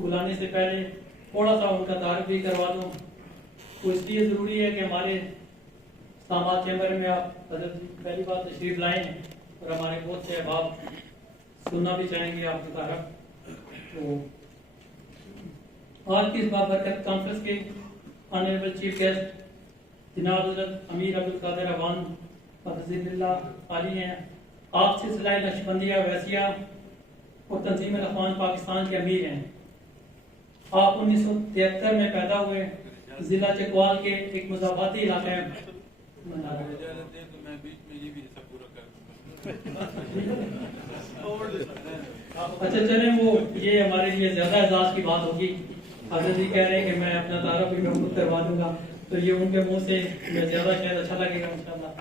کو بلانے سے پہلے تھوڑا سا ان کا تعارف بھی کروا دوں. تو اس لیے ضروری ہے کہ ہمارے اسلام آباد چیمبر میں آپ حضرت پہلی بار تشریف لائیں اور ہمارے بہت سے احباب سننا بھی چاہیں گے آپ کا تعارف. تو آج کی اس بابرکت کانفرنس کے آنریبل چیف گیسٹ جناب حضرت امیر عبدالقادر اوان حفظہ اللہ عالی ہیں. آپ سلسلہ نقشبندیہ ویسیہ اور تنظیم الاخوان پاکستان کے امیر ہیں. آپ 1973 میں پیدا ہوئے. ضلع چکوال کے ایک مضافاتی علاقے میں. اچھا چلیں وہ یہ ہمارے لیے زیادہ اعزاز کی بات ہوگی. حضرت جی کہہ رہے ہیں کہ میں اپنا تعارف بھی میں خود کروا دوں گا تو یہ ان کے منہ سے میں زیادہ شاید اچھا لگے گا انشاءاللہ.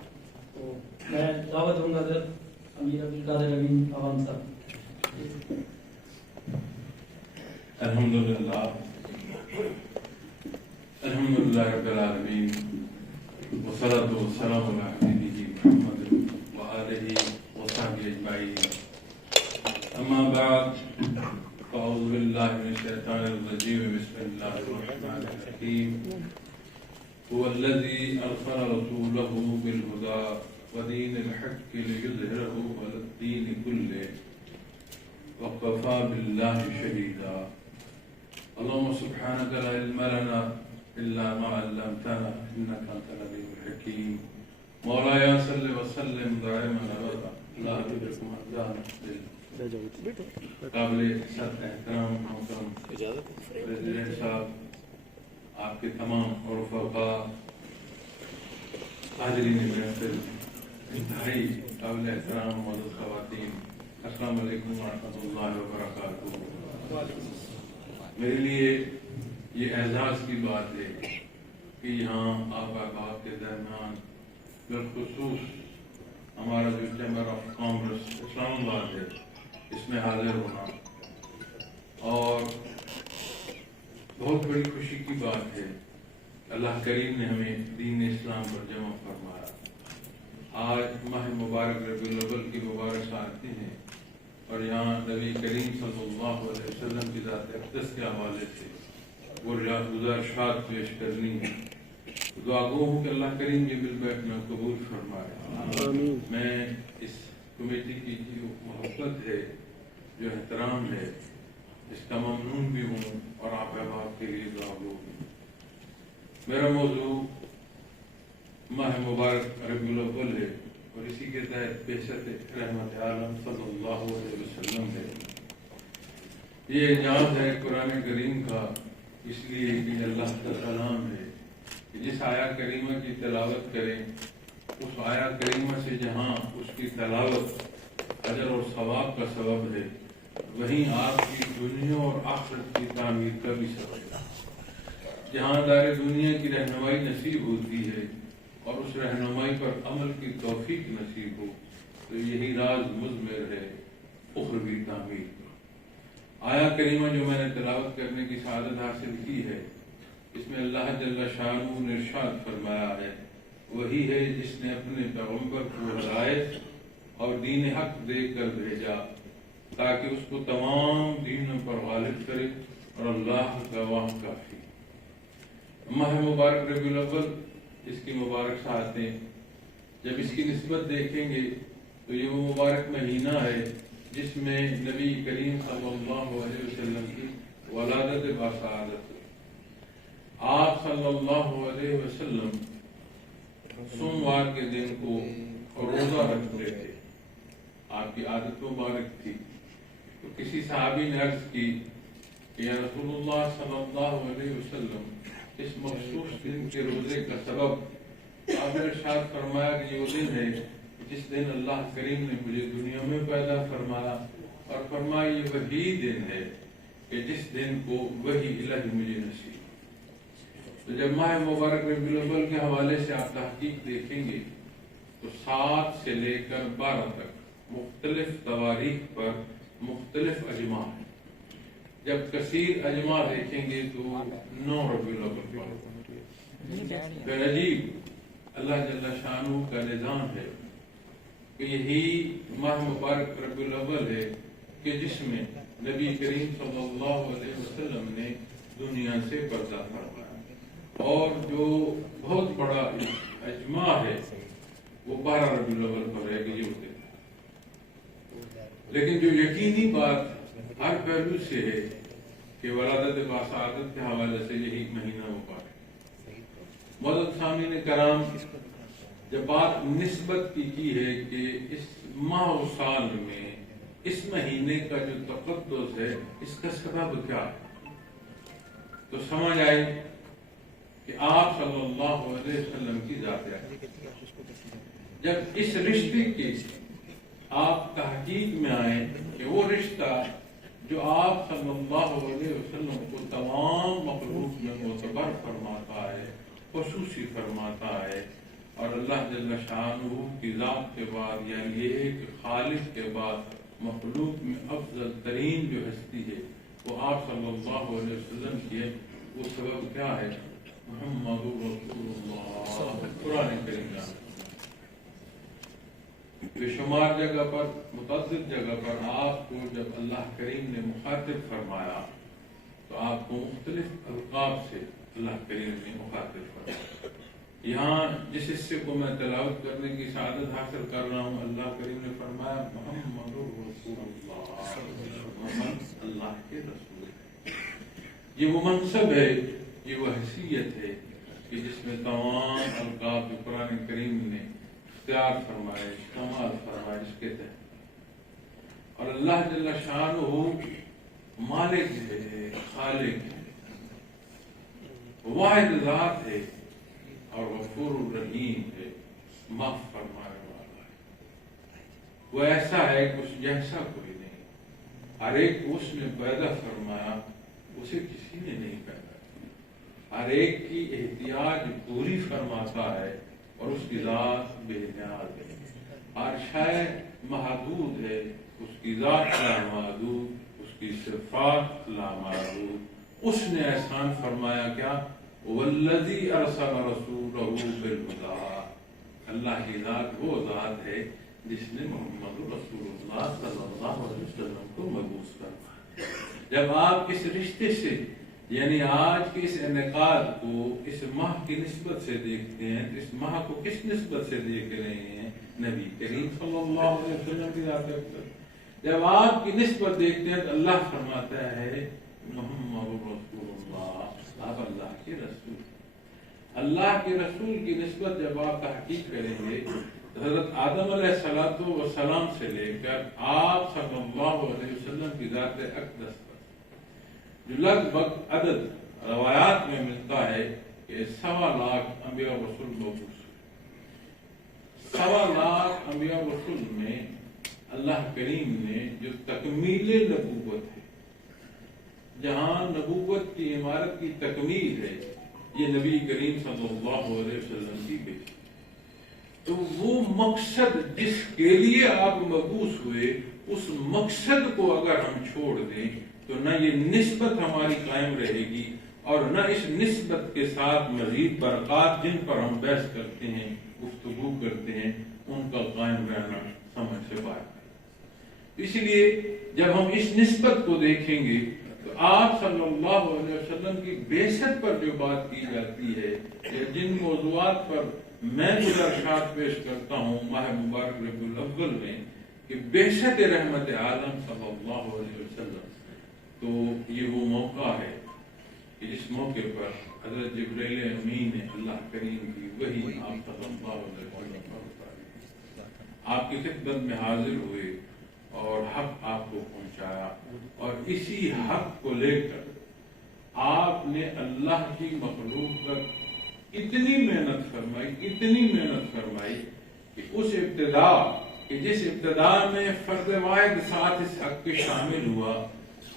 تو میں دعوت دوں گا حضرت امیر عبدالقادر امین عوام صاحب. الحمدللہ رب العالمین والصلاة والسلام علی حبیبہ محمد وآلہ وصحبہ اجمعین. اما بعد فاعوذ باللہ من الشیطان الرجیم بسم اللہ الرحمن الرحیم. هو الذی ارسل رسولہ بالہدی ودین الحق لیظہرہ علی الدین کلہ وکفی باللہ شہیدا. اللهم سبحانك لا علم لنا إلا ما علمتنا إنك أنت العليم الحكيم. مولاي صل وسلم دائما أبدا لا تدركم أحزان. قابل صد احترام محترم پریزیڈنٹ صاحب، آپ کے تمام رفقاء، حاضرین محفل، انتہائی قابل احترام معزز خواتین، السلام علیکم ورحمۃ اللہ وبرکاتہ. میرے لیے یہ اعزاز کی بات ہے کہ یہاں آپ احباب کے درمیان بالخصوص ہمارا جو چیمبر آف کامرس اسلام آباد ہے اس میں حاضر ہونا، اور بہت بڑی خوشی کی بات ہے. اللہ کریم نے ہمیں دین اسلام پر جمع فرمایا. آج ماہ مبارک ربیع الاول کی مبارک ساعتیں ہیں اور یہاں نبی کریم صلی اللہ علیہ وسلم کی ذات اقدس کے حوالے سے وہ گزارشات پیش کرنی ہے. دعا گو ہوں کہ اللہ کریم یہ بل بیٹھنا قبول فرمائے. میں اس کمیٹی کی جو محبت ہے، جو احترام ہے، اس کا ممنون بھی ہوں اور آپ احباب کے لیے دعا گو ہوں. میرا موضوع ماہ مبارک ربیع الاول ہے اور اسی کے تحت بعثت رحمت عالم صلی اللہ علیہ وسلم ہے. یہ اعجاز ہے قرآن کریم کا، اس لیے کہ اللہ کا کلام ہے کہ جس آیا کریمہ کی تلاوت کریں اس آیا کریمہ سے جہاں اس کی تلاوت اجر اور ثواب کا سبب ہے، وہیں آپ کی دنیا اور آخرت کی تعمیر کا بھی سبب ہے. جہاں دار دنیا کی رہنمائی نصیب ہوتی ہے اور اس رہنمائی پر عمل کی توفیق نصیب ہو تو یہی راز مضمر ہے اخروی تعمیر. آیا کریمہ جو میں نے تلاوت کرنے کی سعادت حاصل کی ہے، اس میں اللہ جل شانہ نے ارشاد فرمایا ہے، وہی ہے جس نے اپنے پیغمبر کو ہدایت اور دین حق دے کر بھیجا تاکہ اس کو تمام دینوں پر غالب کرے اور اللہ گواہ کافی. ماہ مبارک ربیع الاول، اس کی مبارک ساعتیں جب اس کی نسبت دیکھیں گے تو یہ وہ مبارک مہینہ ہے جس میں نبی کریم صلی اللہ علیہ وسلم کی ولادت باسعادت. آپ صلی اللہ علیہ وسلم سوموار کے دن کو روزہ رکھتے تھے، آپ کی عادت مبارک تھی. تو کسی صحابی نے عرض کی کہ یا رسول اللہ صلی اللہ علیہ وسلم، اس مخصوص دن کے روزے کا سبب؟ آپ نے ارشاد فرمایا کہ یہ وہ دن ہے جس دن اللہ کریم نے مجھے دنیا میں پیدا فرمایا، اور فرمایا یہ وہی دن ہے کہ جس دن کو وحی الہی مجھے نصیب. تو جب ماہ مبارک ربیع الاول کے حوالے سے آپ تحقیق دیکھیں گے تو 7 سے لے کر 12 تک مختلف تواریخ پر مختلف اجماع ہیں. جب کثیر اجماع دیکھیں گے تو 9 ربیع الاول پر. پھر عجیب اللہ جل شانہ کا نظام ہے کہ یہی ماہ مبارک ربیع الاول ہے کہ جس میں نبی کریم صلی اللہ علیہ وسلم دنیا سے پردہ فرمایا، اور جو بہت بڑا اجماع ہے وہ 12 ربیع الاول پر ہے کہ یہ ہوتے ہیں، لیکن جو یقینی بات ہر پہلو سے ہے کہ ولادت باسعادت کے حوالے سے یہی مہینہ مبارک۔ معزز سامعین کرام، جب بات نسبت کی ہے کہ اس ماہ و سال میں اس مہینے کا جو تقدس ہے اس کا سبب کیا ہے، تو سمجھ آئے کہ آپ صلی اللہ علیہ وسلم کی ذات ہے۔ جب اس رشتے کی آپ تحقیق میں آئے کہ وہ رشتہ جو آپ صلی اللہ علیہ وسلم کو تمام مخلوق میں معتبر فرماتا ہے، خصوصی فرماتا ہے، اور اللہ جل شانہ کی ذات کے بعد یعنی یہ کہ خالق کے بعد مخلوق میں افضل ترین جو ہستی ہے وہ آپ صلی اللہ علیہ وسلم کی ہے، وہ سبب کیا ہے؟ محمد رسول اللہ۔ قرآن کریم بے شمار جگہ پر، متعدد جگہ پر آپ کو جب اللہ کریم نے مخاطب فرمایا تو آپ کو مختلف القاب سے اللہ کریم نے مخاطب فرمایا۔ یہاں جس حصے کو میں تلاوت کرنے کی سعادت حاصل کر رہا ہوں، اللہ کریم نے فرمایا محمد رسول اللہ، محمد اللہ کے رسول ہے۔ یہ وہ منصب ہے، یہ وہ حیثیت ہے کہ جس میں تمام القاب جو قرآن کریم نے اختیار فرمائے، استعمال فرمائے، اس کے تحت۔ اور اللہ جل شانہ مالک ہے، خالق ہے، واحد ذات ہے، اور غفور الرحیم ہے، معاف فرمانے والا ہے۔ وہ ایسا ہے کہ اس جیسا کوئی نہیں، ہر ایک کو اس نے پیدا فرمایا، اسے کسی نے نہیں پیدا کیا، ہر ایک کی احتیاج پوری فرماتا ہے، اور اس کی ذات بے نیاز ہے، ہر شے محدود ہے، اس کی ذات لامحدود، اس کی صفات لامحدود۔ اس نے احسان فرمایا کیا؟ والذی ارسل رسولہ بالہدی، اللہ کی ذات وہ ذات ہے جس نے محمد رسول اللہ صلی اللہ علیہ وسلم کو مبعوث کرنا۔ جب آپ اس رشتے سے یعنی آج کے اس انعقاد کو اس ماہ کی نسبت سے دیکھتے ہیں، اس ماہ کو کس نسبت سے دیکھ رہے ہیں؟ نبی کریم صلی اللہ علیہ وسلم کی ذات اقدس۔ جب آپ کی نسبت دیکھتے ہیں تو اللہ فرماتا ہے محمد رسول اللہ، آپ اللہ کے رسول۔ اللہ کے رسول کی نسبت جب آپ تحقیق کریں گے، حضرت آدم علیہ السلام سے لے کر آپ صلی اللہ علیہ وسلم کی ذات اقدس پر جو لگ بھگ عدد روایات میں ملتا ہے کہ 1.25 لاکھ انبیاء و رسول مبعوث ہوئے۔ 1.25 لاکھ انبیاء و رسول میں اللہ کریم نے جو تکمیل نبوت ہے، جہاں نبوت کی عمارت کی تکمیل ہے، یہ نبی کریم صلی اللہ علیہ وسلم کی بیٹی۔ تو وہ مقصد جس کے لیے آپ مبعوث ہوئے، اس مقصد کو اگر ہم چھوڑ دیں تو نہ یہ نسبت ہماری قائم رہے گی، اور نہ اس نسبت کے ساتھ مزید برکات جن پر ہم بحث کرتے ہیں، گفتگو کرتے ہیں، ان کا قائم رہنا سمجھ سے باہر۔ اس لیے جب ہم اس نسبت کو دیکھیں گے تو آپ صلی اللہ علیہ وسلم کی بعثت پر جو بات کی جاتی ہے، یا جن موضوعات پر میں ارشاد پیش کرتا ہوں ماہ مبارک ربیع الاول میں کہ بعثت رحمت عالم صلی اللہ علیہ وسلم، تو یہ وہ موقع ہے کہ جس موقع پر حضرت جبرائیل امین نے اللہ کریم کی وحی آپ صلی اللہ علیہ وسلم پر اتاری، آپ کی خدمت میں حاضر ہوئے اور حق آپ کو پہنچایا، اور اسی حق کو لے کر آپ نے اللہ کی مخلوق پر اتنی محنت فرمائی کہ اس ابتدا کہ جس ابتدا میں فرد واحد ساتھ اس حق کے شامل ہوا،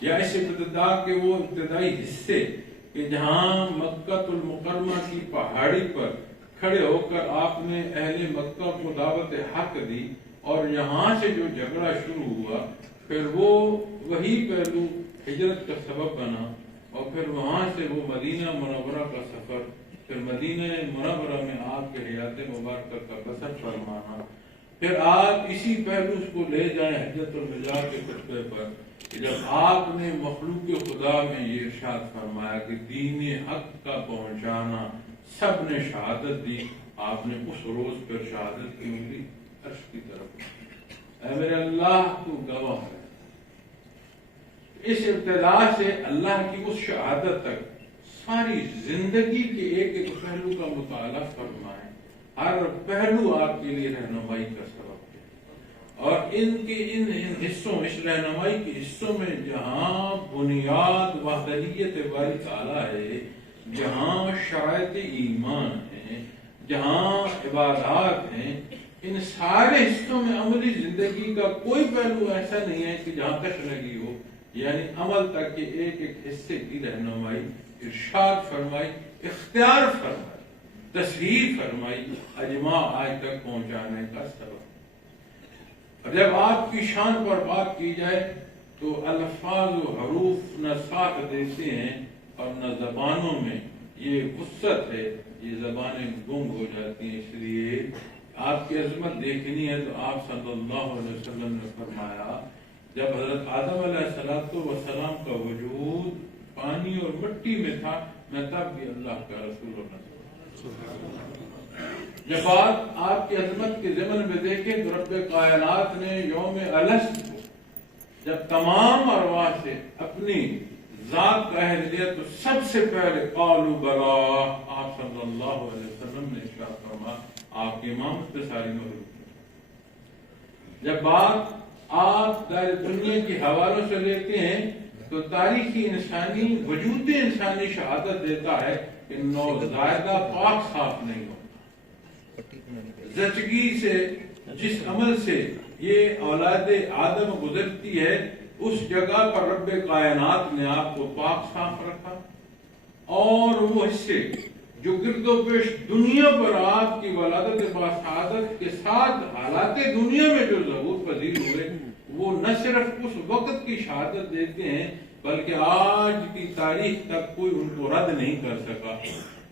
یا اس ابتدا کے وہ ابتدائی حصے کہ جہاں مکہ المکرمہ کی پہاڑی پر کھڑے ہو کر آپ نے اہل مکہ کو دعوت حق دی، اور یہاں سے جو جھگڑا شروع ہوا، پھر وہ وہی پہلو ہجرت کا سبب بنا، اور پھر وہاں سے وہ مدینہ منورہ کا سفر، پھر مدینہ منورہ میں آپ کے حیات مبارکہ کا بسر فرمانا، پھر آپ اسی پہلو کو لے جائیں حجۃ الوداع کے خطبے پر کہ جب آپ نے مخلوق خدا میں یہ ارشاد فرمایا کہ دین حق کا پہنچانا سب نے شہادت دی، آپ نے اس روز پر شہادت کی انگلی عرش کی طرف، اے میرے اللہ تو گواہ ہے۔ اس ابتدا سے اللہ کی اس شہادت تک ساری زندگی کے ایک ایک پہلو کا مطالعہ فرمائیں، ہر پہلو آپ کے لیے رہنمائی کا سبب ہے، اور ان حصوں، اس رہنمائی کے حصوں میں جہاں بنیاد وحدانیت باری تعالیٰ ہے، جہاں شرائط ایمان ہیں، جہاں عبادات ہیں، ان سارے حصوں میں عملی زندگی کا کوئی پہلو ایسا نہیں ہے کہ جہاں کش لگی ہو، یعنی عمل تک کے ایک ایک حصے کی رہنمائی، ارشاد فرمائی، اختیار فرمائی، تصحیح فرمائی، اجماع آج تک پہنچانے کا سبب۔ اور جب آپ کی شان پر بات کی جائے تو الفاظ و حروف نہ ساتھ دیتے ہیں اور نہ زبانوں میں یہ وسعت ہے، یہ زبانیں گم ہو جاتی ہیں۔ اس لیے آپ کی عظمت دیکھنی ہے تو آپ صلی اللہ علیہ وسلم نے فرمایا، جب حضرت آدم علیہ السلام کا وجود پانی اور مٹی میں تھا، میں تب بھی اللہ کا رسول ہوں۔ جب آپ کی عظمت کے ضمن میں دیکھیں تو رب کائنات نے یوم الست کو جب تمام ارواح سے اپنی ذات کا عہد لیا تو سب سے پہلے قالوا بلا، آپ صلی اللہ علیہ وسلم نے ارشاد فرمایا، آپ کی امامت پہ ساری مخلوق۔ جب بات آپ دار دنیا کے حوالوں سے لیتے ہیں تو تاریخی انسانی وجود انسانی شہادت دیتا ہے کہ نوزائیدہ پاک صاف نہیں ہوتا۔ زچگی سے جس عمل سے یہ اولاد آدم گزرتی ہے، اس جگہ پر رب کائنات نے آپ کو پاک صاف رکھا، اور وہ حصے جو گرد و پیش دنیا پر آپ کی ولادت باسعادت کے ساتھ حالات دنیا میں جو ظہور پذیر ہوئے، وہ نہ صرف اس وقت کی شہادت دیتے ہیں بلکہ آج کی تاریخ تک کوئی ان کو رد نہیں کر سکا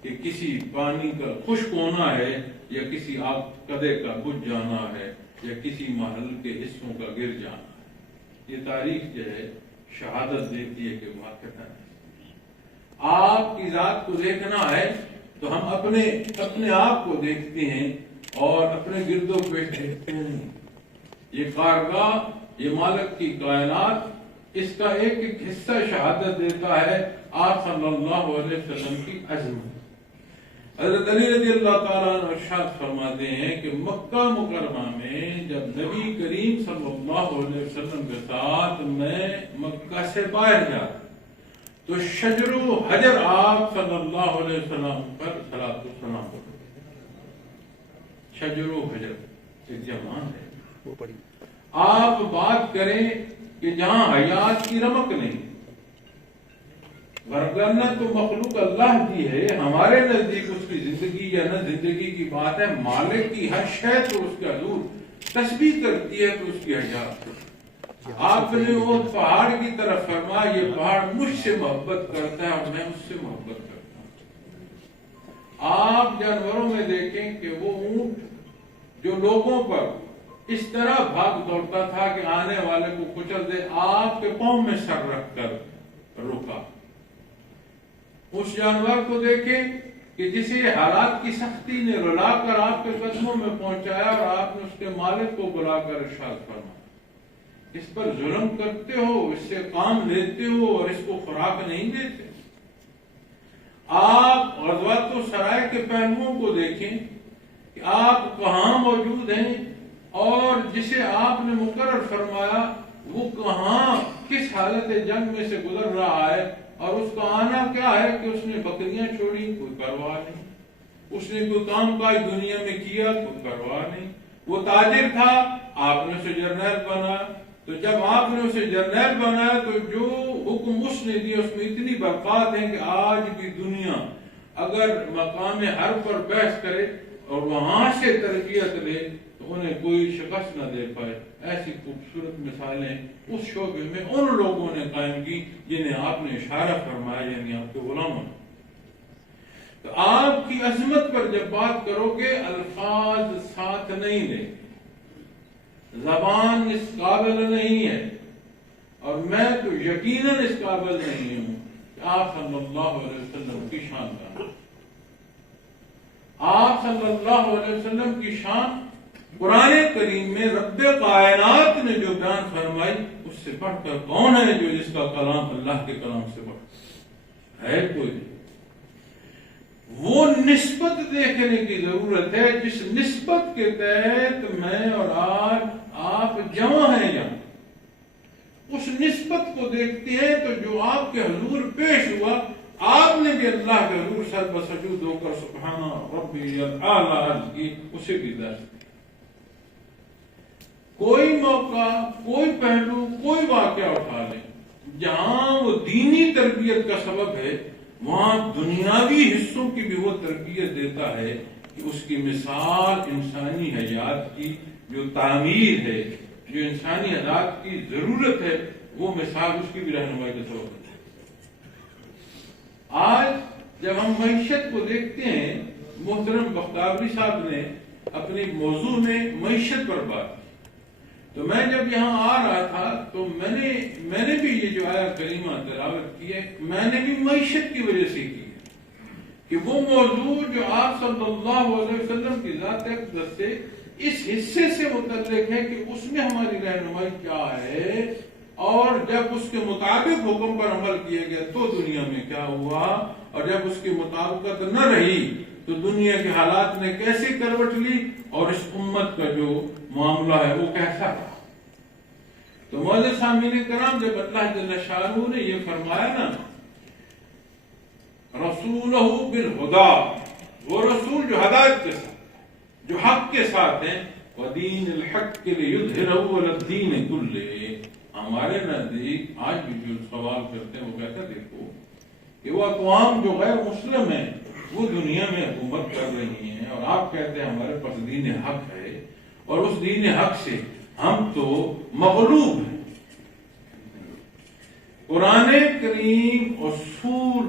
کہ کسی پانی کا خشک ہونا ہے، یا کسی آگ قدے کا بجھ جانا ہے، یا کسی محل کے حصوں کا گر جانا ہے۔ یہ تاریخ جو ہے شہادت دیتی ہے کہ واقعہ آپ کی ذات کو دیکھنا ہے تو ہم اپنے آپ کو دیکھتے ہیں اور اپنے گرد و پیش دیکھتے ہیں۔ یہ کارگاہ، یہ مالک کی کائنات، اس کا ایک ایک حصہ شہادت دیتا ہے آپ صلی اللہ علیہ وسلم کی عظمت۔ حضرت علی رضی اللہ تعالیٰ عنہ ارشاد فرماتے ہیں کہ مکہ مکرمہ میں جب نبی کریم صلی اللہ علیہ وسلم کے ساتھ میں مکہ سے باہر جاتا تو شجر و حجر آپ صلی اللہ علیہ وسلم پر صلاۃ و سلام کرتے۔ شجر و حجر ایک جمع ہے۔ آپ بات کریں کہ جہاں حیات کی رمق نہیں، ورنہ تو مخلوق اللہ کی ہے، ہمارے نزدیک اس کی زندگی یا نہ زندگی کی بات ہے، مالک کی ہر شے تو اس کا حضور تسبیح کرتی ہے تو اس کی حیات۔ آپ نے وہ پہاڑ کی طرف فرمایا، یہ پہاڑ مجھ سے محبت کرتا ہے اور میں اس سے محبت کرتا ہوں۔ آپ جانوروں میں دیکھیں کہ وہ اونٹ جو لوگوں پر اس طرح بھاگ دوڑتا تھا کہ آنے والے کو کچل دے، آپ کے پاؤں میں سر رکھ کر رکا۔ اس جانور کو دیکھیں کہ جسے حالات کی سختی نے رلا کر آپ کے قدموں میں پہنچایا، اور آپ نے اس کے مالک کو بلا کر ارشاد فرمایا، اس پر ظلم کرتے ہو، اس سے کام لیتے ہو اور اس کو خوراک نہیں دیتے۔ آپ غزوات و سرائے کے پہلوؤں کو دیکھیں کہ آپ کہاں موجود ہیں، اور جسے آپ نے مقرر فرمایا وہ کہاں کس حالت جنگ میں سے گزر رہا ہے، اور اس کا آنا کیا ہے کہ اس نے بکریاں چھوڑی، کوئی پرواہ نہیں، اس نے کوئی کام کاج دنیا میں کیا، کوئی پرواہ نہیں۔ وہ تاجر تھا، آپ نے اسے جرنیل بنایا، تو جب آپ نے اسے جرنیل بنایا تو جو حکم اس نے دیا اس میں اتنی برکات ہے کہ آج بھی دنیا اگر مقام حرب پر بحث کرے اور وہاں سے تربیت لے تو انہیں کوئی شکست نہ دے پائے۔ ایسی خوبصورت مثالیں اس شعبے میں ان لوگوں نے قائم کی جنہیں آپ نے اشارہ فرمایا، یعنی آپ کے غلاموں۔ تو آپ کی عظمت پر جب بات کرو گے الفاظ ساتھ نہیں دیں، زبان اس قابل نہیں ہے، اور میں تو یقیناً اس قابل نہیں ہوں کہ آپ صلی اللہ علیہ وسلم کی شان کا آپ صلی اللہ علیہ وسلم کی شان قرآن کریم میں رب کائنات نے جو بیان فرمائی اس سے بڑھ کر کون ہے جو جس کا کلام اللہ کے کلام سے بڑھ ہے؟ کوئی نہیں۔ وہ نسبت دیکھنے کی ضرورت ہے جس نسبت کے تحت میں اور آپ جمع ہیں یہاں، اس نسبت کو دیکھتے ہیں تو جو آپ کے حضور پیش ہوا، آپ نے بھی اللہ کے حضور سر بسجود ہو کر سبحان ربی الاعلی کی، اسے بھی درست کوئی موقع، کوئی پہلو، کوئی واقعہ اٹھا لیں جہاں وہ دینی تربیت کا سبب ہے، وہاں دنیاوی حصوں کی بھی وہ تربیت دیتا ہے کہ اس کی مثال انسانی حیات کی جو تعمیر ہے، جو انسانی حیات کی ضرورت ہے، وہ مثال اس کی بھی رہنمائی کا سبب ہے۔ آج جب ہم معیشت کو دیکھتے ہیں، محترم بختیاری صاحب نے اپنی موضوع میں معیشت پر بات کی، تو میں جب یہاں آ رہا تھا تو میں نے بھی یہ جو آیا کریمہ تلاوت کی ہے، میں نے بھی معیشت کی وجہ سے کی کہ وہ موضوع جو آپ صلی اللہ علیہ وسلم کی ذات اقدس سے اس حصے سے متعلق ہے کہ اس میں ہماری رہنمائی کیا ہے، اور جب اس کے مطابق حکم پر عمل کیا گیا تو دنیا میں کیا ہوا، اور جب اس کی مطابقت نہ رہی تو دنیا کے حالات نے کیسی کروٹ لی، اور اس امت کا جو معاملہ ہے وہ کیسا رہا۔ تو معزز سامعین کرام، جب اللہ جل شانہ نے یہ فرمایا نا رسولہ بالہدا، وہ رسول جو ہدایت کے ساتھ، جو حق کے ساتھ ہیں، وَدِينِ الْحَقِّ لِيُظْهِرَهُ عَلَى الدِّينِ كُلِّهِ، ہمارے نزدیک آج بھی جو سوال کرتے ہیں وہ کہتے ہیں دیکھو کہ وہ اقوام جو غیر مسلم ہیں وہ دنیا میں حکومت کر رہی ہیں، اور آپ کہتے ہیں ہمارے پاس دین حق ہے، اور اس دین حق سے ہم تو مغلوب ہیں۔ قرآن کریم اصول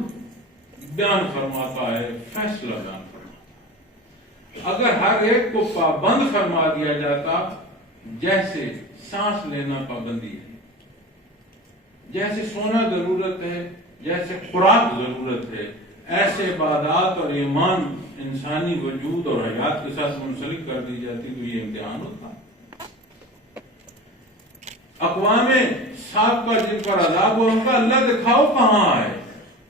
بیان فرماتا ہے، فیصلہ بیان فرماتا ہے۔ اگر ہر ایک کو پابند فرما دیا جاتا، جیسے سانس لینا پابندی ہے، جیسے سونا ضرورت ہے، جیسے خوراک ضرورت ہے، ایسے عبادات اور ایمان انسانی وجود اور حیات کے ساتھ منسلک کر دی جاتی تو یہ امتحان ہوتا۔ اقوام سابقہ جن پر عذاب ہوا، ان کا اللہ دکھاؤ کہاں ہے؟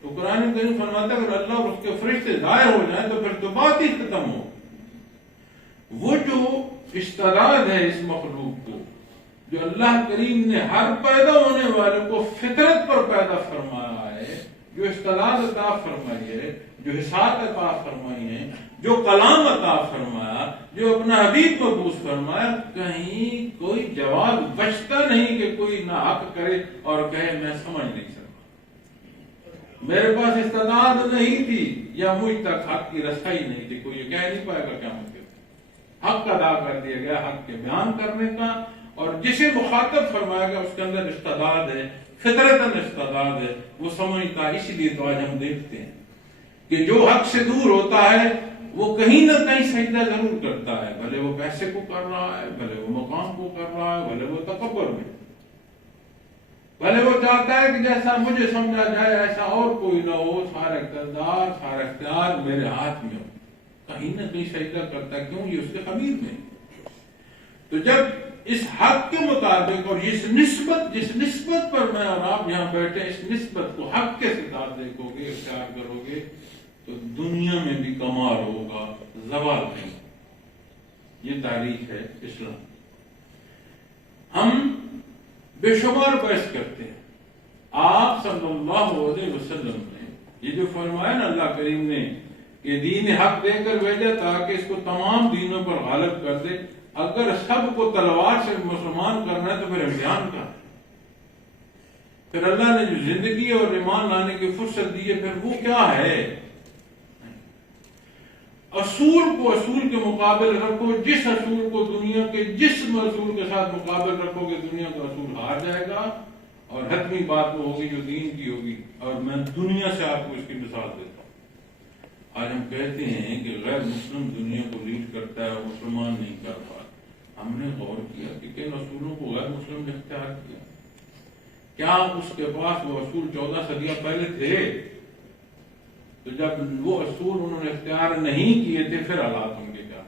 تو قرآن کریم فرماتا ہے اگر اللہ اور اس کے فرشتے ظاہر ہو جائیں تو پھر تو بات ہی ختم ہو۔ وہ جو استعداد ہے اس مخلوق کو، جو اللہ کریم نے ہر پیدا ہونے والے کو فطرت پر پیدا فرمایا ہے، جو استعداد عطا فرمائی ہے، جو حساب عطا فرمائی ہے، جو کلام عطا فرمایا، جو اپنا حبیب مبعوث فرمایا، کہیں کوئی جواب بچتا نہیں کہ کوئی نہ حق کرے اور کہے میں سمجھ نہیں سکتا، میرے پاس استعداد نہیں تھی، یا مجھ تک حق کی رسائی نہیں تھی۔ کوئی یہ کہہ نہیں پائے گا کیا مطلب حق ادا کر دیا گیا، حق کے بیان کرنے کا، اور جسے مخاطب فرمایا گیا اس کے اندر استعداد ہے، فطرتاً استعداد ہے، وہ سمجھتا ہے۔ اس لیے تو آج ہم دیکھتے ہیں کہ جو حق سے دور ہوتا ہے وہ کہیں نہ کہیں سجدہ ضرور کرتا ہے، بھلے وہ پیسے کو کر رہا ہے، بھلے وہ مقام کو کر رہا ہے، بھلے وہ تکبر میں، بھلے وہ چاہتا ہے کہ جیسا مجھے سمجھا جائے ایسا اور کوئی نہ ہو، سارا اقتدار سارا اختیار میرے ہاتھ میں ہو، کہیں نہ کہیں سجدہ کرتا ہے۔ کیوں؟ یہ اس کے خمیر میں۔ تو جب اس حق کے مطابق اور جس نسبت پر میں اور آپ یہاں بیٹھے، اس نسبت کو حق کے ساتھ دیکھو گے، اختیار کرو گے تو دنیا میں بھی کمال ہوگا، زوال نہیں۔ یہ تاریخ ہے اسلام۔ ہم بے شمار بحث کرتے ہیں۔ آپ صلی اللہ علیہ وسلم نے یہ جو فرمایا نا اللہ کریم نے کہ دین حق دے کر بھیجا تاکہ اس کو تمام دینوں پر غالب کر دے، اگر سب کو تلوار سے مسلمان کرنا ہے تو پھر امتحان کا، پھر اللہ نے جو زندگی اور ایمان لانے کی فرصت دی ہے پھر وہ کیا ہے؟ اصول کو اصول کے مقابل رکھو، جس اصول کو دنیا کے جس اصول کے ساتھ مقابل رکھو گے دنیا کا اصول ہار جائے گا، اور حتمی بات وہ ہوگی جو دین کی ہوگی۔ اور میں دنیا سے آپ کو اس کی مثال دیتا ہوں۔ آج ہم کہتے ہیں کہ غیر مسلم دنیا کو لیڈ کرتا ہے اور مسلمان نہیں کر پاتا۔ ہم نے غور کیا کہ کن اصولوں کو غیر مسلم نے اختیار کیا، کیا اس کے پاس وہ اصول 14 صدیاں پہلے تھے؟ تو جب وہ اصول انہوں نے اختیار نہیں کیے تھے پھر حالات ہوں گے کیا؟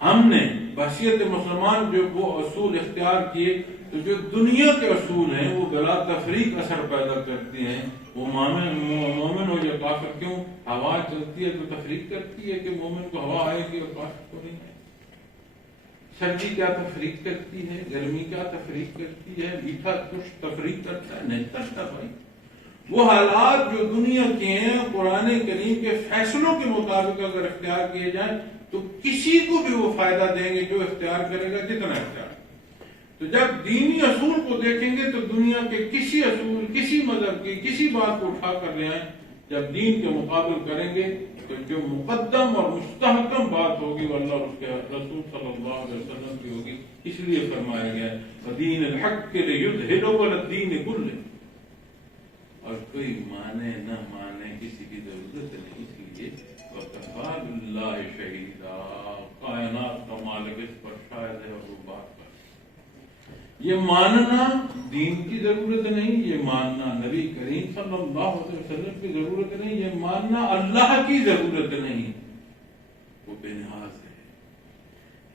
ہم نے بحثیت مسلمان جو وہ اصول اختیار کیے تو جو دنیا کے اصول ہیں وہ بلا تفریق اثر پیدا کرتے ہیں. وہ مومن ہو یا کافر، کیوں ہوا چلتی ہے تو تفریق کرتی ہے کہ مومن کو ہوا آئے گی اور کافر کو نہیں ہے؟ سردی کیا تفریق کرتی ہے؟ گرمی کیا تفریق کرتی ہے؟ میٹھا کچھ تفریق کرتا ہے؟ نہیں کرتا بھائی. وہ حالات جو دنیا کے ہیں قرآن کریم کے فیصلوں کے مطابق اگر اختیار کیے جائیں تو کسی کو بھی وہ فائدہ دیں گے جو اختیار کرے گا جتنا اختیار. تو جب دینی اصول کو دیکھیں گے تو دنیا کے کسی اصول، کسی مذہب کی کسی بات کو اٹھا کر لے آئیں، جب دین کے مقابل کریں گے تو جو مقدم اور مستحکم بات ہوگی وہ اللہ اور اس کے رسول صلی اللہ علیہ وسلم کی ہوگی. اس لیے فرمایا گیا دین الحق کے الدین کل، اور کوئی مانے نہ مانے کسی کی ضرورت نہیں. اس لیے وَكَفَى بِاللَّهِ شَهِيدًا، کائنات کا مالک اس پر شاہد ہے اور وہ بات پر. یہ ماننا دین کی ضرورت نہیں، یہ ماننا نبی کریم صلی اللہ علیہ وسلم کی ضرورت نہیں، یہ ماننا اللہ کی ضرورت نہیں. وہ بے نیاز ہے،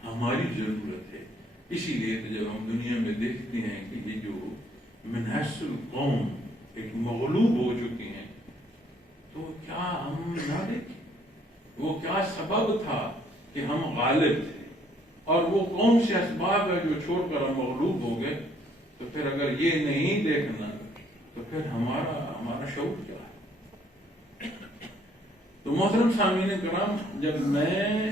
ہماری ضرورت ہے. اسی لیے تو جب ہم دنیا میں دیکھتے ہیں کہ یہ جو من حیث القوم ایک مغلوب ہو چکی ہیں، تو کیا ہم نہ دیکھیں وہ کیا سبب تھا کہ ہم غالب تھے، اور وہ کون سے اسباب ہے جو چھوڑ کر ہم مغلوب ہو گئے. تو پھر اگر یہ نہیں دیکھنا تو پھر ہمارا شعور کیا ہے؟ تو محترم سامعین کرام، جب میں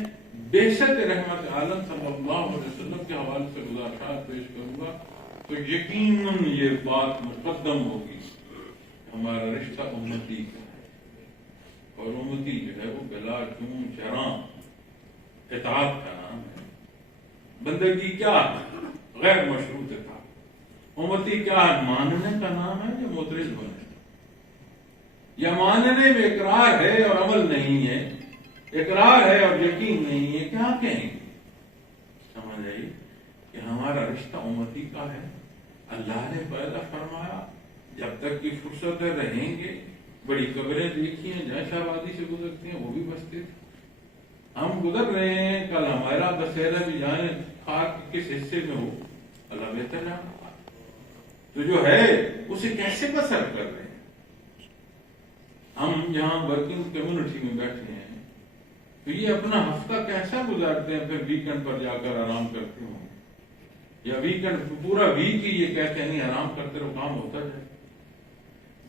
بعثت رحمت عالم صلی اللہ علیہ وسلم کے حوالے سے گزارشات پیش کروں گا تو یقیناً یہ بات مقدم ہوگی. ہمارا رشتہ امتی کا ہے، اور امتی جو ہے وہ بلا چون چراں اطاعت کا نام ہے. بندگی کیا ہے؟ غیر مشروط تھا. امتی کیا ہے؟ ماننے کا نام ہے جو مترج بنے. یا ماننے میں اقرار ہے اور عمل نہیں ہے، اقرار ہے اور یقین نہیں ہے، کیا کہیں گے؟ سمجھ آئیے کہ ہمارا رشتہ امتی کا ہے. اللہ نے پیدا فرمایا جب تک کی فرصت ہے رہیں گے. بڑی قبریں دیکھی ہیں جہاں شہبادی سے گزرتے ہیں وہ بھی بستے تھے. ہم گزر رہے ہیں، کل ہمارا بسیرا بھی جانے خاک کس حصے میں ہو اللہ بہتر ہے. تو جو ہے اسے کیسے بسر کر رہے ہیں؟ ہم یہاں ورکنگ کمیونٹی میں بیٹھے ہیں تو یہ اپنا ہفتہ کیسا گزارتے ہیں؟ پھر ویکنڈ پر جا کر آرام کرتے ہوں، یا ویکنڈ پورا ویک ہی یہ کہتے ہیں نہیں آرام کرتے رہو، کام ہوتا جائے.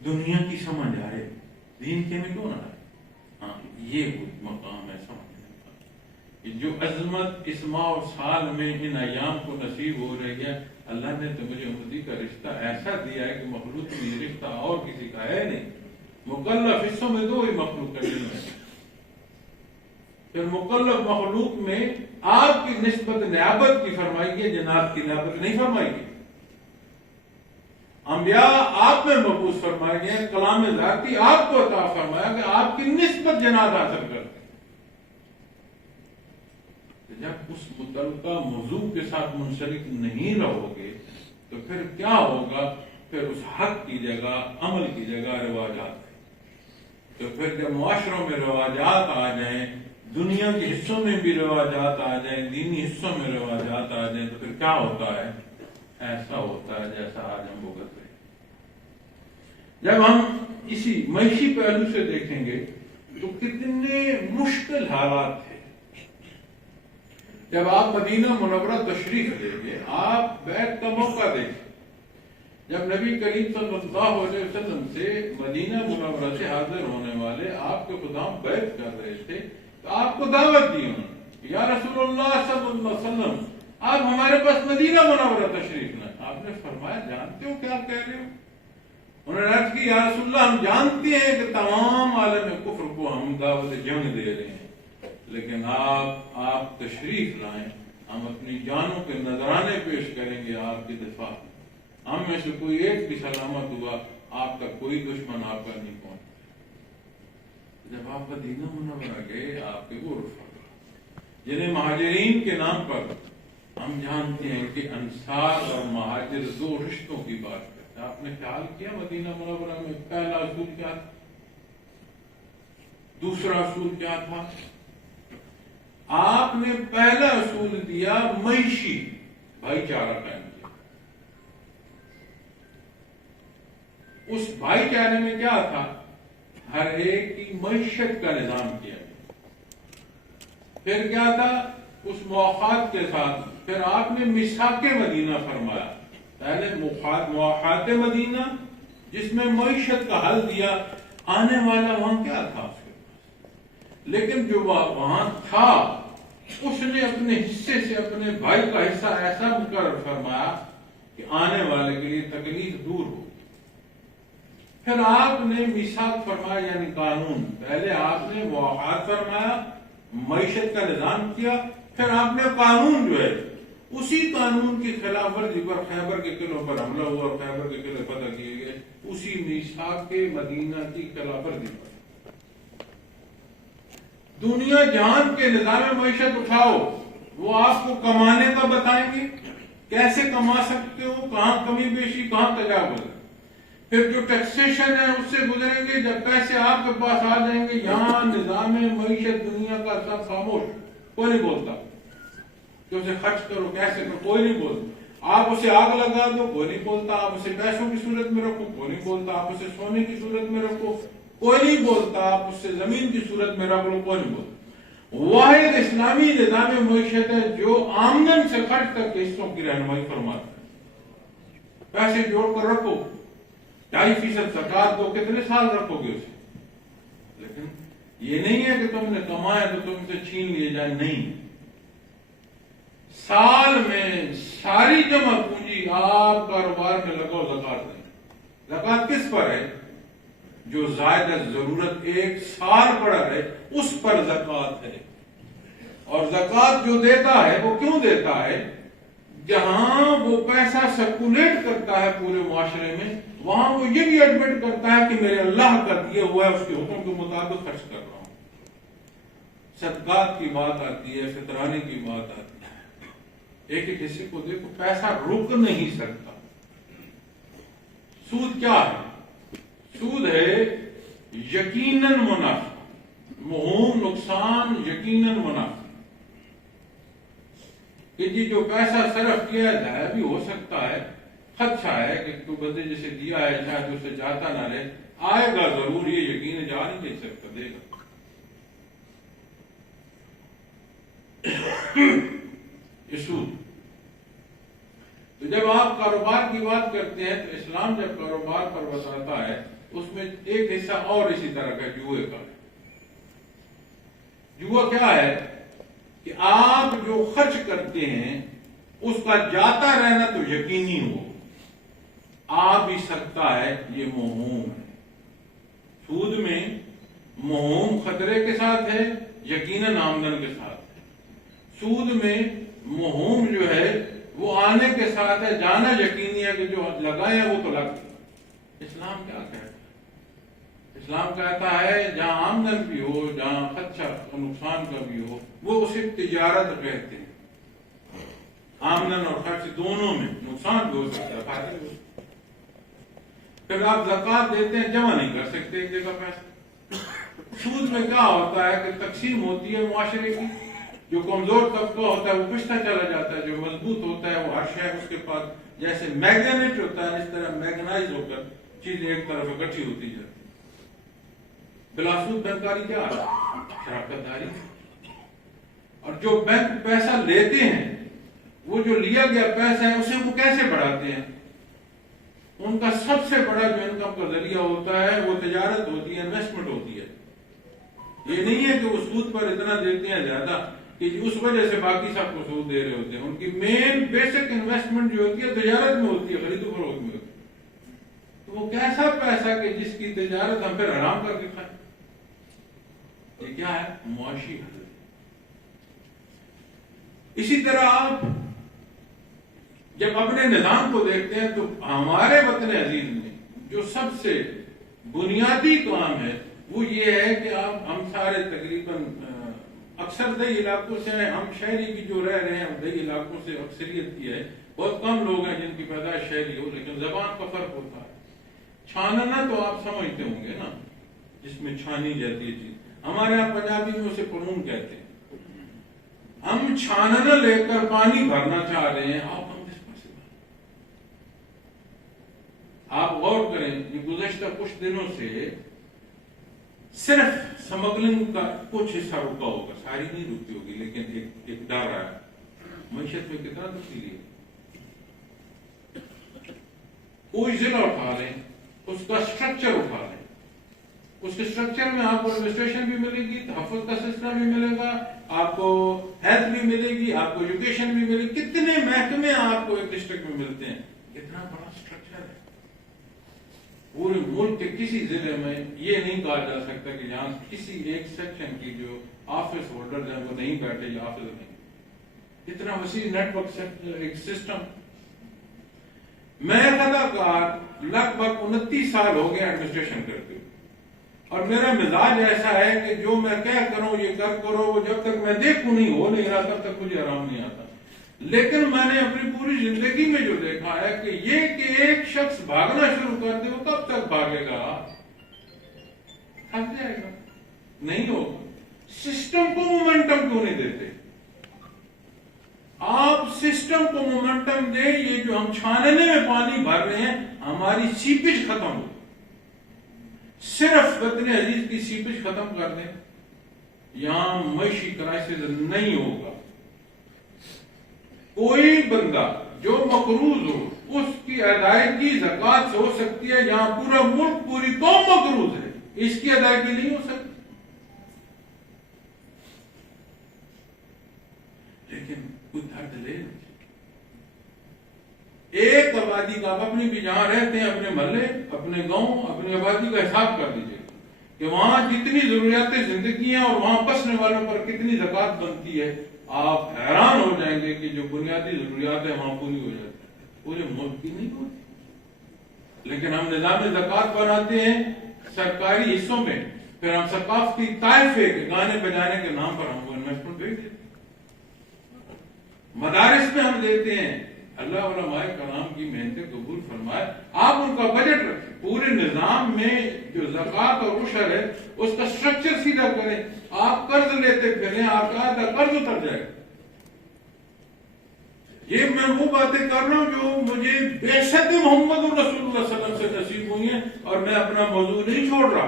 دنیا کی سمجھ آئے، دین کے میں کیوں نہ آئے؟ ہاں یہ مقام ہے سمجھنے کا. جو عظمت اس ماہ اور سال میں ان ایام کو نصیب ہو رہی ہے، اللہ نے تو مجھے امتی کا رشتہ ایسا دیا ہے کہ مخلوق میں یہ رشتہ اور کسی کا ہے نہیں. مکلف حصوں میں دو ہی مخلوق کا علم ہے. پھر مکلف مخلوق میں آپ کی نسبت نیابت کی فرمائی گئی، جناب کی نیابت نہیں فرمائی گئی. انبیاء آپ میں مبعوث فرمائے گئے، کلام ذاتی آپ کو عطا فرمایا کہ آپ کی نسبت جناب حاصل کرتے. جب اس متعلقہ موضوع کے ساتھ منسلک نہیں رہو گے تو پھر کیا ہوگا؟ پھر اس حق کی جگہ، عمل کی جگہ رواجات ہے. تو پھر جب معاشروں میں رواجات آ جائیں، دنیا کے حصوں میں بھی رواجات آ جائیں، دینی حصوں میں رواجات آ جائیں، تو پھر کیا ہوتا ہے؟ ایسا ہوتا ہے جیسا آج ہم بھگت رہے. جب ہم اسی معاشی پہلو سے دیکھیں گے تو کتنے مشکل حالات تھے. جب آپ مدینہ منورہ تشریف لیں گے، آپ بیعت کا موقع دیکھیں. جب نبی کریم صلی اللہ علیہ وسلم سے مدینہ منورہ سے حاضر ہونے والے آپ کے خدام بیعت کر رہے تھے تو آپ کو دعوت دی انہوں نے، یا رسول اللہ صلی اللہ علیہ وسلم آپ ہمارے پاس مدینہ منورہ تشریف لائیں. آپ نے فرمایا جانتے ہو کیا کہہ رہے ہو؟ انہوں نے عرض کی یا رسول اللہ ہم جانتے ہیں کہ تمام عالم کفر کو ہم دعوت جنگ دے رہے ہیں، لیکن آپ تشریف لائیں، ہم اپنی جانوں کے نذرانے پیش کریں گے آپ کی دفاع. ہم میں سے کوئی ایک بھی سلامت ہوا، آپ کا کوئی دشمن آپ کا نہیں پہنچا. جب آپ مدینہ منورہ گئے، آپ کے وہ رفقا جنہیں مہاجرین کے نام پر ہم جانتے ہیں کہ انصار اور مہاجر دو رشتوں کی بات کرتے ہیں. آپ نے خیال کیا مدینہ منورہ میں پہلا اصول کیا تھا؟ دوسرا اصول کیا تھا؟ آپ نے پہلا اصول دیا معیشی بھائی چارہ قائم کیا. اس بھائی چارے میں کیا تھا؟ ہر ایک کی معیشت کا نظام کیا گیا. پھر کیا تھا؟ اس موافقات کے ساتھ پھر آپ نے میثاق مدینہ فرمایا. پہلے موافقات مدینہ جس میں معیشت کا حل دیا. آنے والا وہاں کیا تھا اس کے پاس، لیکن جو وہاں تھا اس نے اپنے حصے سے اپنے بھائی کا حصہ ایسا مقرر فرمایا کہ آنے والے کے لیے تکلیف دور ہو. پھر آپ نے میثاق فرمایا یعنی قانون. پہلے آپ نے موافقات فرمایا، معیشت کا نظام کیا، پھر آپ نے قانون جو ہے اسی قانون کی خلاف ورزی پر خیبر کے قلعوں پر حملہ ہوا اور خیبر کے قلعے فتح کیے گئے اسی میثاق کے مدینہ کی خلاف ورزی پر. دنیا جہان کے نظام معیشت اٹھاؤ، وہ آپ کو کمانے کا بتائیں گے، کیسے کما سکتے ہو، کہاں کمی بیشی، کہاں تجاوز. پھر جو ٹیکسیشن ہے اس سے گزریں گے. جب پیسے آپ کے پاس آ جائیں گے یہاں نظام معیشت دنیا کا سب خاموش، کوئی نہیں بولتا کہ اسے خرچ کرو کیسے کرو، کوئی نہیں بولتا. آپ اسے آگ لگا دو، کوئی نہیں بولتا. آپ اسے پیسوں کی صورت میں رکھو، کوئی نہیں بولتا. آپ اسے سونے کی صورت میں رکھو، کوئی نہیں بولتا. آپ اسے زمین کی صورت میں رکھ لو، کوئی نہیں بولتا. واحد اسلامی نظام معیشت ہے جو آمدن سے خرچ تک کے حصوں کی رہنمائی فرماتا ہے. پیسے جوڑ کر رکھو، 2.5% زکات دو، کتنے سال رکھو گے اسے. لیکن یہ نہیں ہے کہ تم نے کمایا تو تم سے چھین لیے جائے. نہیں، سال میں ساری جمع پونجی آپ کاروبار میں لگاؤ، زکات نہیں. زکات کس پر ہے؟ جو زائد ضرورت ایک سال پڑا ہے اس پر زکات ہے. اور زکات جو دیتا ہے وہ کیوں دیتا ہے؟ جہاں وہ پیسہ سرکولیٹ کرتا ہے پورے معاشرے میں وہاں وہ یہ بھی ایڈمٹ کرتا ہے کہ میرے اللہ کا دیا ہوا ہے، اس کے حکم کے مطابق خرچ کر رہا ہوں. صدقات کی بات آتی ہے، فطرانے کی بات آتی ہے. ایک ایک حصے کو دیکھو، پیسہ رک نہیں سکتا. سود کیا ہے؟ سود ہے یقیناً منافع، موہوم نقصان یقیناً منافع. کہ جی جو پیسہ صرف کیا جائے بھی ہو سکتا ہے، خدشہ ہے کہ تو بندے جسے دیا ہے شاید اسے جاتا نہ رہے، آئے گا ضرور، یہ یقین جا نہیں دے سکتا، دے گا. سود. تو جب آپ کاروبار کی بات کرتے ہیں تو اسلام جب کاروبار پر بتاتا ہے اس میں ایک حصہ اور اسی طرح کا جوئے کا ہے. جوا کیا ہے؟ کہ آپ جو خرچ کرتے ہیں اس کا جاتا رہنا تو یقینی ہو، آ بھی سکتا ہے، یہ موہوم ہے. سود میں موہوم خطرے کے ساتھ ہے، یقیناً آمدن کے ساتھ ہے. سود میں موہوم جو ہے وہ آنے کے ساتھ ہے، جانا یقینی ہے کہ جو لگائے وہ تو لگ. اسلام کیا کہتا ہے؟ اسلام کہتا ہے جہاں آمدن بھی ہو، جہاں خدشہ نقصان کا بھی ہو، وہ اسے تجارت کہتے ہیں. آمدن اور خرچ دونوں میں نقصان بھی ہو سکتا ہے، فائدہ بھی ہو سکتا ہے. پھر آپ زکات دیتے ہیں، جمع نہیں کر سکتے ایک جگہ پیسہ. سود میں کیا ہوتا ہے کہ تقسیم ہوتی ہے معاشرے کی. جو کمزور طبقہ ہوتا ہے وہ پچھتا چلا جاتا ہے، جو مضبوط ہوتا ہے وہ ہر شے اس کے پاس جیسے میگنیٹ ہوتا ہے اس طرح میگنائز ہو کر چیزیں ایک طرف اکٹھی ہوتی جاتی. بلا سود بینکاری کیا ہے؟ شراکت داری. اور جو بینک پیسہ لیتے ہیں وہ جو لیا گیا پیسہ ہے اسے وہ کیسے بڑھاتے ہیں؟ ان کا سب سے بڑا جو انکم کا ذریعہ ہوتا ہے وہ تجارت ہوتی ہے، انویسٹمنٹ ہوتی ہے. یہ نہیں ہے کہ وہ سود پر اتنا دیتے ہیں زیادہ کہ اس وجہ سے باقی سب کو سود دے رہے ہوتے ہیں. ان کی مین بیسک انویسٹمنٹ جو ہوتی ہے تجارت میں ہوتی ہے، خرید و فروخت میں ہوتی ہے. تو وہ کیسا پیسہ کہ جس کی تجارت ہم پھر حرام کر کے کھائیں؟ یہ کیا ہے؟ معاشی حل. اسی طرح آپ جب اپنے نظام کو دیکھتے ہیں تو ہمارے وطن عزیز میں جو سب سے بنیادی کام ہے وہ یہ ہے کہ ہم سارے تقریباً اکثر دیہی علاقوں سے ہیں، ہم شہری بھی جو رہ رہے ہیں دیہی علاقوں سے اکثریت کی ہے، بہت کم لوگ ہیں جن کی پیدائش شہری ہو، لیکن زبان کا فرق ہوتا ہے۔ چھاننا تو آپ سمجھتے ہوں گے نا، جس میں چھانی جاتی ہے چیز، ہمارے یہاں پنجابی میں اسے پڑون کہتے ہیں۔ ہم چھاننا لے کر پانی بھرنا چاہ رہے ہیں، آپ غور کریں، یہ گزشتہ کچھ دنوں سے صرف سمگلنگ کا کچھ حصہ رکا ہوگا، ساری نہیں رکتی ہوگی، لیکن ایک ڈر رہا ہے۔ معیشت میں کتنا تبدیلی ہے، کوئی ضلع اٹھا لیں، اس کا سٹرکچر اٹھا لیں، اس کے سٹرکچر میں آپ کو ایڈمنسٹریشن بھی ملے گی، تحفظ کا سسٹم بھی ملے گا، آپ کو ہیلتھ بھی ملے گی، آپ کو ایجوکیشن بھی ملے گی، کتنے محکمے آپ کو ایک ڈسٹرکٹ میں ملتے ہیں، کتنا بڑا سٹرکچر ہے۔ پورے ملک کے کسی ضلع میں یہ نہیں کہا جا سکتا کہ یہاں کسی ایک سیکشن کی جو آفس ہولڈر ہیں وہ نہیں بیٹھے یا آفس نہیں، اتنا وسیع نیٹ ورک ایک سسٹم۔ میں اداکار لگ بھگ 29 سال ہو گئے ایڈمنسٹریشن کرتے ہوئے، اور میرا مزاج ایسا ہے کہ جو میں کہہ کروں یہ کر کرو، وہ جب تک میں دیکھوں نہیں ہو نہیں رہا تب تک مجھے آرام نہیں آتا۔ لیکن میں نے اپنی پوری زندگی میں جو دیکھا ہے کہ یہ کہ ایک شخص بھاگنا شروع کر دے، وہ کب تک بھاگے گا؟ تھک جائے گا، نہیں ہوگا۔ سسٹم کو مومنٹم کیوں نہیں دیتے؟ آپ سسٹم کو مومنٹم دیں۔ یہ جو ہم چھاننے میں پانی بھر رہے ہیں، ہماری سیپیج ختم ہو، صرف وطن عزیز کی سیپیج ختم کر دیں، یہاں معاشی کرائسس نہیں ہوگا۔ کوئی بندہ جو مقروض ہو اس کی ادائیگی زکوٰۃ سے ہو سکتی ہے، یہاں پورا ملک پوری قوم مقروض ہے، اس کی ادائیگی نہیں ہو سکتی۔ لیکن کوئی درد لے، ایک آبادی کا، آپ اپنی بھی جہاں رہتے ہیں، اپنے محلے، اپنے گاؤں، اپنی آبادی کا حساب کر لیجیے کہ وہاں جتنی ضروریات زندگی ہیں اور وہاں بسنے والوں پر کتنی زکوٰۃ بنتی ہے۔ آپ حیران ہو جائیں گے کہ جو بنیادی ضروریات ہیں وہاں پوری ہو جاتی ہے، پورے ملک کی نہیں ہوتی۔ لیکن ہم نظام زکوٰۃ بناتے ہیں سرکاری حصوں میں، پھر ہم ثقافتی طائفے کے گانے بجانے کے نام پر ہم کو انویسٹمنٹ بھیج دیتے ہیں، مدارس میں ہم دیتے ہیں۔ اللہ علماء کرام کی محنتیں قبول فرمائے، آپ ان کا بجٹ رکھیں، پورے نظام میں جو زکوٰۃ اور عشر ہے اس کا سٹرکچر سیدھا کریں۔ آپ قرض لیتے پھریں، آپ کا آدھا قرض اتر جائے۔ یہ میں وہ باتیں کر رہا ہوں جو مجھے بے شک محمد رسول اللہ صلی اللہ علیہ وسلم سے نصیب ہوئی ہیں، اور میں اپنا موضوع نہیں چھوڑ رہا۔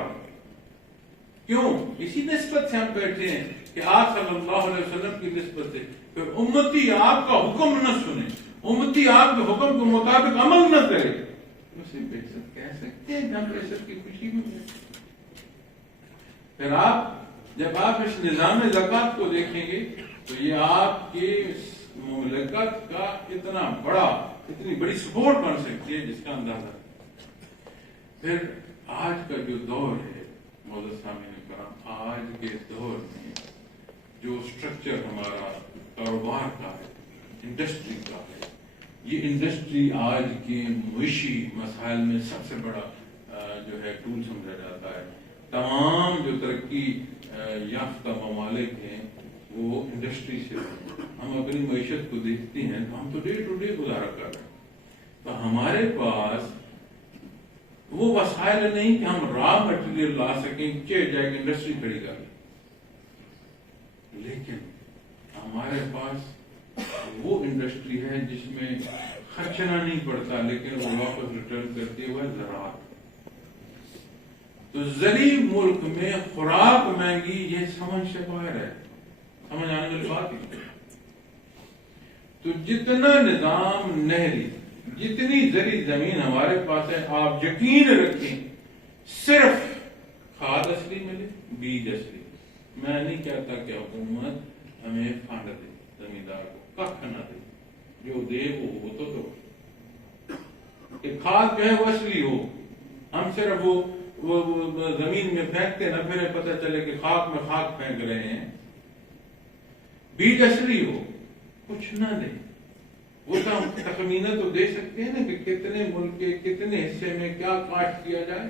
کیوں؟ اسی نسبت سے ہم بیٹھے ہیں کہ آپ صلی اللہ علیہ وسلم کی نسبت سے پھر امتی آپ کا حکم نہ سنے، امتی آپ کے حکم کے مطابق عمل نہ کرے، اسے بے شک کہہ سکتے ہیں ہم بے شک کی خوشی میں۔ پھر آپ جب آپ اس نظام زکوٰۃ کو دیکھیں گے تو یہ آپ کے مملکت کا اتنا بڑا، اتنی بڑی سپورٹ بن سکتی ہے جس کا اندازہ۔ پھر آج کا جو دور ہے معزز سامعین کرام، آج کے دور میں جو سٹرکچر ہمارا کاروبار کا ہے، انڈسٹری کا ہے، یہ انڈسٹری آج کے معاشی مسائل میں سب سے بڑا جو ہے ٹول سمجھا جاتا ہے۔ تمام جو ترقی یافتہ ممالک ہیں وہ انڈسٹری سے، ہم اپنی معیشت کو دیکھتے ہیں تو ہم تو ڈے ٹو ڈے گزارا کر رہے ہیں، تو ہمارے پاس وہ وسائل نہیں کہ ہم را مٹیریل لا سکیں، جا کے انڈسٹری کھڑی کر لیں، لیکن ہمارے پاس وہ انڈسٹری ہے جس میں خرچنا نہیں پڑتا لیکن وہ واپس ریٹرن کرتی ہے، وہ زراعت۔ تو زرعی ملک میں خوراک مہنگی، یہ سمجھ سے باہر ہے، سمجھ آنے والی بات ہے۔ تو جتنا نظام نہری، جتنی زرعی زمین ہمارے پاس ہے، آپ یقین رکھیں صرف کھاد اصلی ملے، بیج اصلی۔ میں نہیں کہتا کہ حکومت ہمیں فنڈ دے، زمیندار کو کخ نہ دے، جو دے وہ تو کہ کھاد جو ہے وہ اصلی ہو، ہم صرف وہ زمین میں پھینکتے نہ پھرے، پتہ چلے کہ خاک میں خاک پھینک رہے ہیں۔ بیج اصلی ہو، کچھ نہ دے، وہ تو ہم تخمینہ تو دے سکتے ہیں نا کہ کتنے ملک کے کتنے حصے میں کیا کاشت کیا جائے۔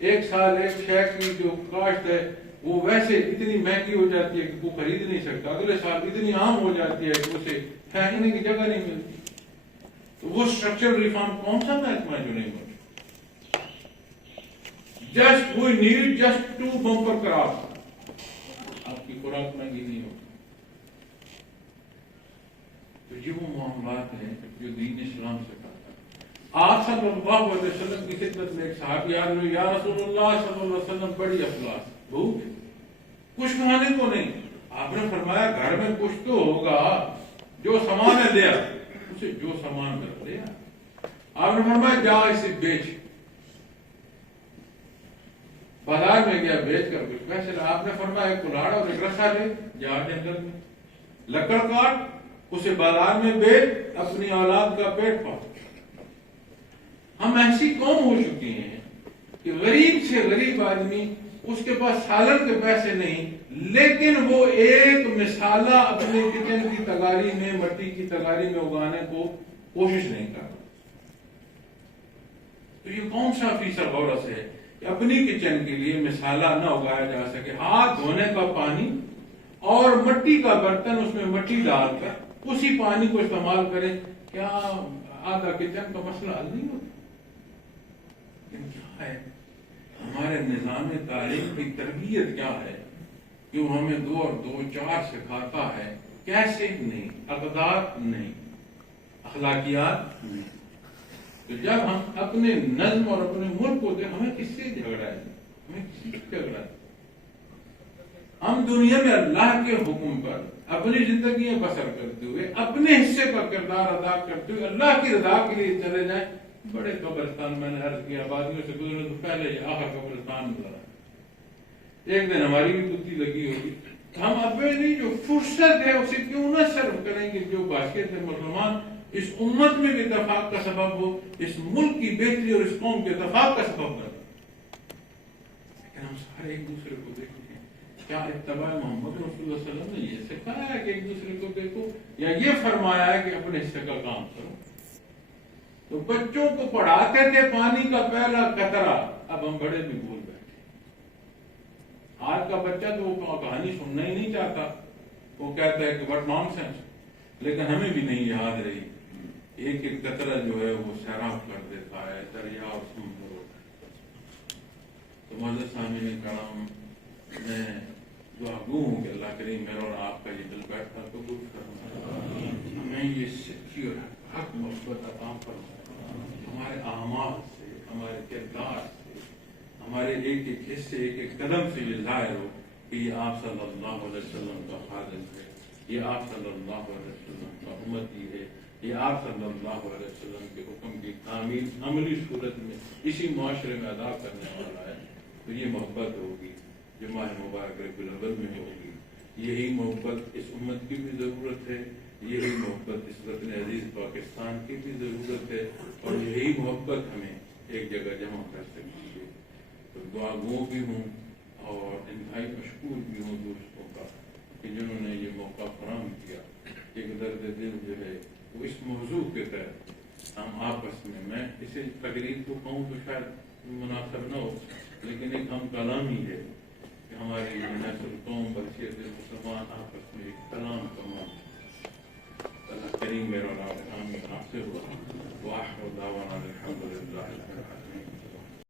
ایک سال ایک شے کی جو کاشت ہے وہ ویسے اتنی مہنگی ہو جاتی ہے کہ وہ خرید نہیں سکتا، اگلے سال اتنی عام ہو جاتی ہے کہ اسے پھینکنے کی جگہ نہیں ملتی. تو وہ اسٹرکچرل ریفارم کون سا محکمہ ہے جو نہیں ملتا؟ Just we need just 2 bumper crop. آپ کی خوراک مہنگی نہیں ہوگی. تو یہ وہ معاملات ہیں جو دین اسلام سے کہتا ہے. آپ صلی اللہ علیہ وسلم کی خدمت میں ایک صحابی آ رہے، یا رسول اللہ صلی اللہ علیہ وسلم بڑی افلاس، بھوک کچھ کھانے کو نہیں. آپ نے فرمایا گھر میں کچھ تو ہوگا، جو سامان ہے لے آ. اسے جو سامان کر لے آ. آپ نے فرمایا جا اسے بیچ. بازار میں گیا، بیچ کر کچھ پیسے لا. آپ نے فرمایا ایک کلاڑ اور ایک رسا لے، جا جنگل میں لکڑ کاٹ، اسے بازار میں بیچ، اپنی اولاد کا پیٹ پال. ہم ایسی قوم ہو چکی ہیں کہ غریب سے غریب آدمی، اس کے پاس سالن کے پیسے نہیں، لیکن وہ ایک مسالہ اپنے کچن کی تگاری میں، مٹی کی تگاری میں اگانے کو کوشش نہیں کر رہا. تو یہ کون سا فیصد غورت ہے کہ اپنی کچن کے لیے مسالہ نہ اگایا جا سکے؟ ہاتھ دھونے کا پانی اور مٹی کا برتن، اس میں مٹی ڈال کر اسی پانی کو استعمال کریں. کیا آدھا کچن کا مسئلہ حل نہیں ہوتا؟ کیا ہے ہمارے نظام تعلیم کی تربیت؟ کیا ہے کہ وہ ہمیں 2 اور 2 4 سکھاتا ہے؟ کیسے نہیں، اقدار نہیں، اخلاقیات نہیں. تو جب ہم اپنے نظم اور اپنے ملک کو دیکھ، ہمیں کس سے جھگڑا ہے؟ ہمیں کسی سے جھگڑا ہے؟ ہم دنیا میں اللہ کے حکم پر اپنی زندگیاں بسر کرتے ہوئے، اپنے حصے کا کردار ادا کرتے ہوئے اللہ کی رضا کے لیے چلے جائیں. بڑے قبرستان میں نے عرض کیا، آبادیوں سے گزرنے تو پہلے یہ آخر قبرستان گزرا. ایک دن ہماری بھی کتی لگی ہوگی. ہم اپنی جو فرصت ہے اسے کیوں نہ صرف کریں گے جو باقی تھے مسلمان اس امت میں بھی اتفاق کا سبب ہو، اس ملک کی بہتری اور اس قوم کے اتفاق کا سبب بنے. لیکن ہم سارے ایک دوسرے کو دیکھیں. کیا اتباع محمد رسول اللہ صلی اللہ علیہ وسلم نے یہ سکھایا ہے کہ ایک دوسرے کو دیکھو، یا یہ فرمایا ہے کہ اپنے حصے کا کام کرو؟ تو بچوں کو پڑھاتے تھے پانی کا پہلا قطرہ، اب ہم بڑے بھی بھول بیٹھے. آج کا بچہ تو وہ کہانی سننا ہی نہیں چاہتا، وہ کہتا ہے کہ واٹ نان سینس. لیکن ہمیں بھی نہیں یاد رہی. ایک ایک قطرہ جو ہے وہ سیراب کر دیتا ہے دریا اور سمندر. تو معزز سامعین کرام، میں دعا گو ہوں کہ اللہ کریم میرا اور آپ کا یہ دل بیٹھتا قبول فرمائے، ہمیں یہ سچی اور حق محبت عطا فرمائے. ہمارے اعمال سے، ہمارے کردار سے، ہمارے ایک ایک حصے، ایک ایک قدم سے یہ ظاہر ہو کہ یہ آپ صلی اللہ علیہ وسلم کا خادم ہے، یہ آپ صلی اللہ علیہ وسلم کا امتی ہے، یہ آپ صلی اللہ علیہ وسلم کے حکم کی تعمیل عملی صورت میں اسی معاشرے میں ادا کرنے والا ہے. تو یہ محبت ہوگی جو ماہ مبارک ربیع الاول میں ہوگی. یہی محبت اس امت کی بھی ضرورت ہے، یہی محبت اس وطن عزیز پاکستان کی بھی ضرورت ہے، اور یہی محبت ہمیں ایک جگہ جمع کر سکتی ہے. تو دعا گو بھی ہوں اور انتہائی مشکور بھی ہوں دوستوں کا کہ جنہوں نے یہ موقع فراہم کیا. ایک درد دل جو ہے وہ اس موضوع کے تحت ہم آپس میں اسے تقریر کو کہوں تو شاید مناسب نہ ہو، لیکن ایک ہم کلام ہی ہے کہ ہماری نسل قوم بلکہ مسلمان آپس میں ایک کلام کا موضوع. اللہ کریم میرا نام سے ہوا. وآخر دعوانا الحمد للہ.